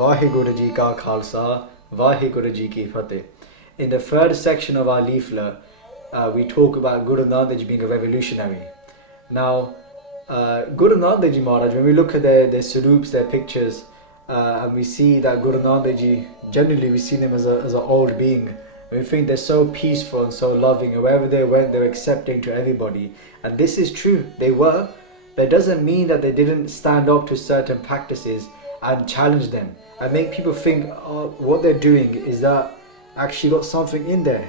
Vaheguru Ji Ka Khalsa, Vaheguru Ji Ki Fateh. In the third section of our leaflet, we talk about Guru Nanak Dev Ji being a revolutionary. Now, Guru Nanak Dev Ji Maharaj, when we look at their Suroops, their pictures, and we see that Guru Nanak Dev Ji, generally we see them as an old being. We think they're so peaceful and so loving, and wherever they went, they're accepting to everybody. And this is true, they were, but it doesn't mean that they didn't stand up to certain practices and challenge them and make people think, oh, what they're doing, is that actually got something in there?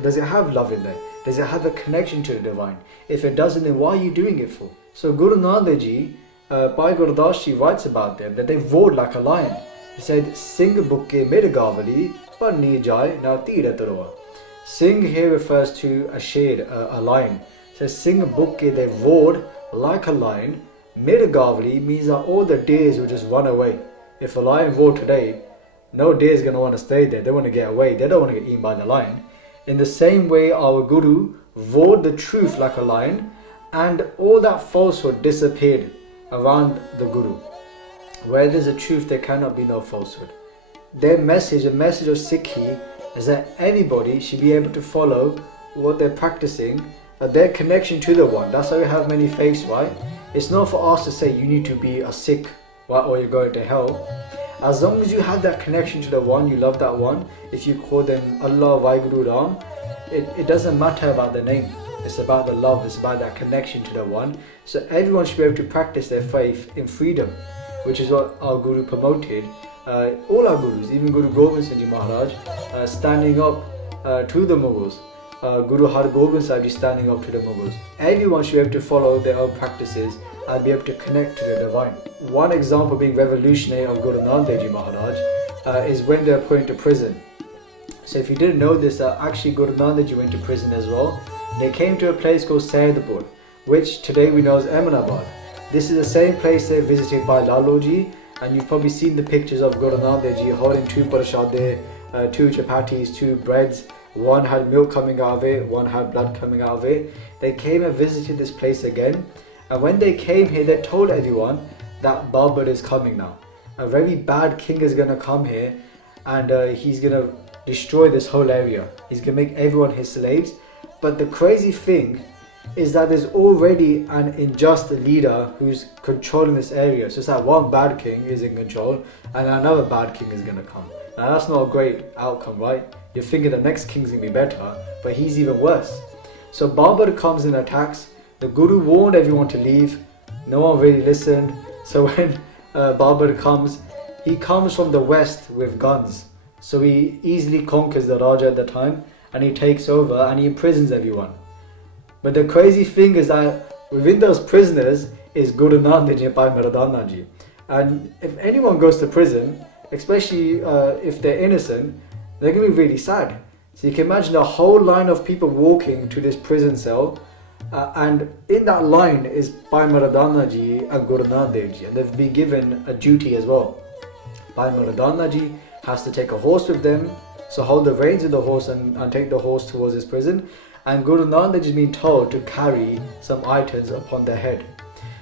Does it have love in there? Does it have a connection to the divine? If it doesn't, then why are you doing it for? So Guru Nanak Dev Ji, Bhai Gurdas Ji writes about them that they roared like a lion. He said, Singh bukke mirgavali parni jai na tira taroa. Singh here refers to a sher, a lion. It says Singh bukke, they roared like a lion. Mirgavali means that all the deers will just run away. If a lion roared today, no deer is going to want to stay there. They want to get away. They don't want to get eaten by the lion. In the same way, our Guru roared the truth like a lion, and all that falsehood disappeared around the Guru. Where there's a truth, there cannot be no falsehood. Their message, the message of Sikhi, is that anybody should be able to follow what they're practicing, their connection to the One. That's why we have many faiths, right? It's not for us to say you need to be a Sikh, right, or you're going to hell. As long as you have that connection to the One, you love that One, if you call them Allah, Vaheguru Ram, it doesn't matter about the name. It's about the love, it's about that connection to the One. So everyone should be able to practice their faith in freedom, which is what our Guru promoted. All our Gurus, even Guru Gobind Singh Ji Maharaj, standing up to the Mughals. Guru Har Gobind Sahib Ji standing up to the Mughals. Everyone should be able to follow their own practices and be able to connect to the divine. One example being revolutionary of Guru Nanak Dev Ji Maharaj is when they were put into prison. So if you didn't know this, actually Guru Nanak Dev Ji went to prison as well. They came to a place called Sayyidpur, which today we know as Ahmedabad. This is the same place they visited by Laloji, and you've probably seen the pictures of Guru Nanak Dev Ji holding two prashadeh, two chapatis, two breads. One had milk coming out of it, one had blood coming out of it. They came and visited this place again, and when they came here, they told everyone that Babur is coming now. A very bad king is going to come here, and he's going to destroy this whole area. He's going to make everyone his slaves. But the crazy thing is that there's already an unjust leader who's controlling this area. So it's like one bad king is in control and another bad king is going to come. Now that's not a great outcome, right? You're thinking the next king's going to be better, but he's even worse. So Babur comes and attacks. The Guru warned everyone to leave. No one really listened. So when Babur comes, he comes from the west with guns. So he easily conquers the Raja at the time, and he takes over and he imprisons everyone. But the crazy thing is that within those prisoners is Guru Nanak Dev Ji and Bhai Mardana Ji. And if anyone goes to prison, especially if they're innocent, they're going to be really sad. So you can imagine a whole line of people walking to this prison cell, and in that line is Bhai Mardana Ji and Guru Nanak Dev Ji, and they've been given a duty as well. Bhai Mardana Ji has to take a horse with them, so hold the reins of the horse and take the horse towards his prison. And Guru Nanak Dev Ji is being told to carry some items upon their head.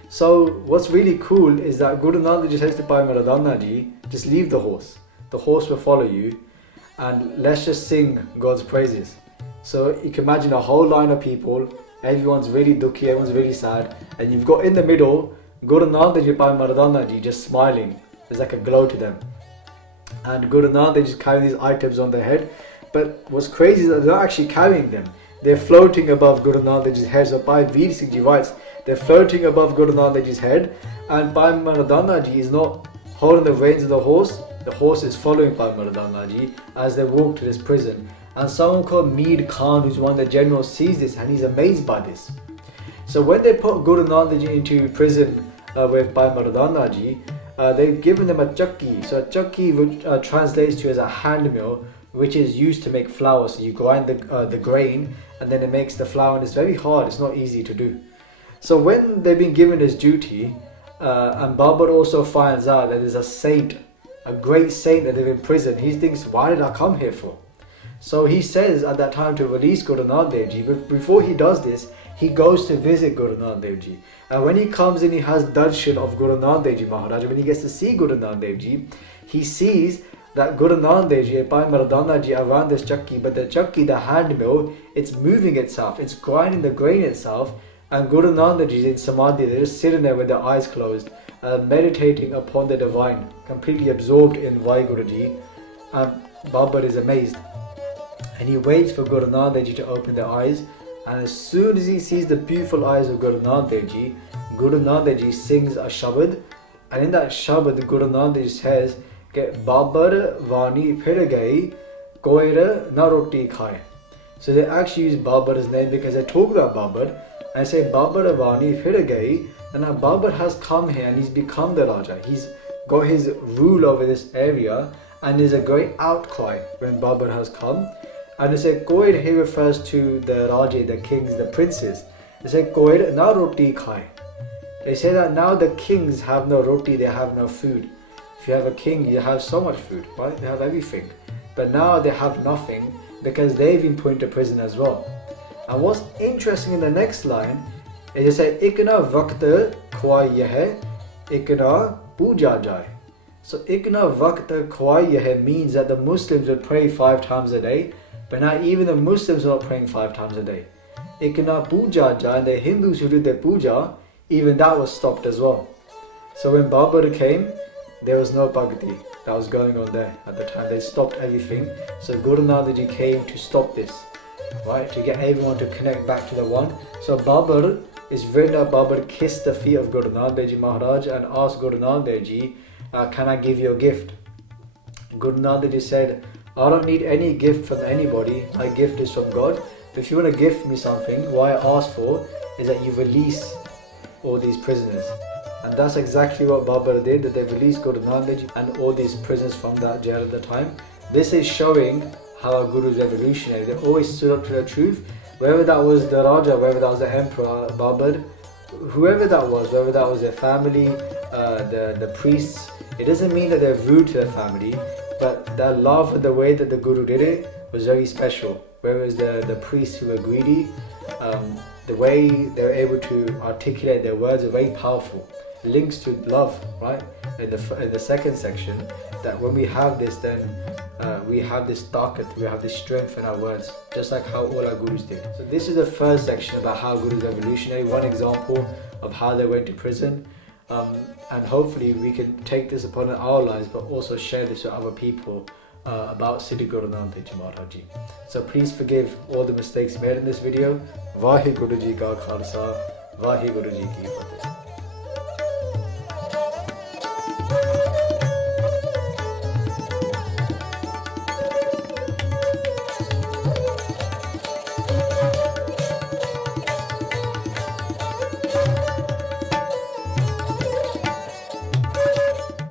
So what's really cool is that Guru Nanak Dev Ji says to Bhai Mardana Ji, just leave the horse. The horse will follow you, and let's just sing God's praises. So you can imagine a whole line of people, everyone's really dukhi, everyone's really sad, and you've got in the middle Guru Nanak Dev Ji, Bhai Mardana Ji just smiling. There's like a glow to them. And Guru Nanak Dev Ji just carrying these items on their head. But what's crazy is that they're not actually carrying them. They're floating above Guru Nanak Dev Ji's head. So Bhai Veer Singh Ji writes, they're floating above Guru Nanak Dev Ji's head, and Bhai Mardana Ji is not holding the reins of the horse is following Bhai Mardana Ji as they walk to this prison. And someone called Mir Khan, who's one of the generals, sees this and he's amazed by this. So when they put Guru Nanak Dev Ji into prison with Bhai Mardana Ji, they've given them a chakki. So a chakki, which translates to as a hand mill, which is used to make flour. So you grind the grain and then it makes the flour, and it's very hard, it's not easy to do. So when they've been given this duty, and Babur also finds out that there's a saint, a great saint that they've imprisoned, he thinks, why did I come here for? So he says at that time to release Guru Nanak Dev Ji, but before he does this, he goes to visit Guru Nanak Dev Ji. And when he comes in, he has darshan of Guru Nanak Dev Ji Maharaj. When he gets to see Guru Nanak Dev Ji, he sees that Guru Nanak Dev Ji, Bhai Mardana Ji around this chakki, but the chakki, the hand mill, it's moving itself, it's grinding the grain itself, and Guru Nanak Dev Ji is in samadhi, they're just sitting there with their eyes closed, meditating upon the divine, completely absorbed in Vaheguru Ji. And Babar is amazed, and he waits for Guru Nanak Dev Ji to open their eyes, and as soon as he sees the beautiful eyes of Guru Nanak Dev Ji, Guru Nanak Dev Ji sings a shabad, and in that shabad Guru Nanak Dev Ji says, Babar Vani Phir Gayi Koir Na Roti Khaye. So they actually use Babar's name because they talk about Babar and say Babar Vani Phir Gayi, and now Babar has come here and he's become the Raja. He's got his rule over this area, and there's a great outcry when Babar has come. And they say Koir here refers to the Raja, the kings, the princes. They say Koir Na Roti Khaye. They say that now the kings have no roti, they have no food. If you have a king, you have so much food, right? They have everything. But now they have nothing because they've been put into prison as well. And what's interesting in the next line is they say, Ikna Vakt Khwai Yeh, Ikna Puja Jai. So Ikna Vakt Khwai Yeh means that the Muslims would pray 5 times a day, but now even the Muslims are not praying 5 times a day. Ikna Puja Jai, and the Hindus who did their puja, even that was stopped as well. So when Babar came, there was no bhakti that was going on there at the time. They stopped everything. So Guru Nanak Dev Ji came to stop this, right? To get everyone to connect back to the one. So Babar is written that Babar kissed the feet of Guru Nanak Dev Ji Maharaj and asked Guru Nanak Dev Ji, can I give you a gift? Guru Nanak Dev Ji said, I don't need any gift from anybody. My gift is from God. But if you want to gift me something, what I ask for is that you release all these prisoners. And that's exactly what Babar did, that they released Guru Nanak Dev Ji and all these prisoners from that jail at the time. This is showing how a Guru is revolutionary. They always stood up to the truth. Whether that was the Raja, whether that was the Emperor, Babar, whoever that was, whether that was their family, the priests, it doesn't mean that they're rude to their family, but their love and the way that the Guru did it was very special. Whether it was the priests who were greedy, the way they were able to articulate their words are very powerful. Links to love, right? In the second section, that when we have this, then we have this takat, we have this strength in our words, just like how all our Gurus did. So this is the first section about how Guru is revolutionary, one example of how they went to prison, and hopefully we can take this upon our lives, but also share this with other people about Sikh Guru Nanak Dev Ji Maharaj Ji. So please forgive all the mistakes made in this video. Vaheguru Ji Ka Khalsa, Vaheguru Ji Ki Fateh.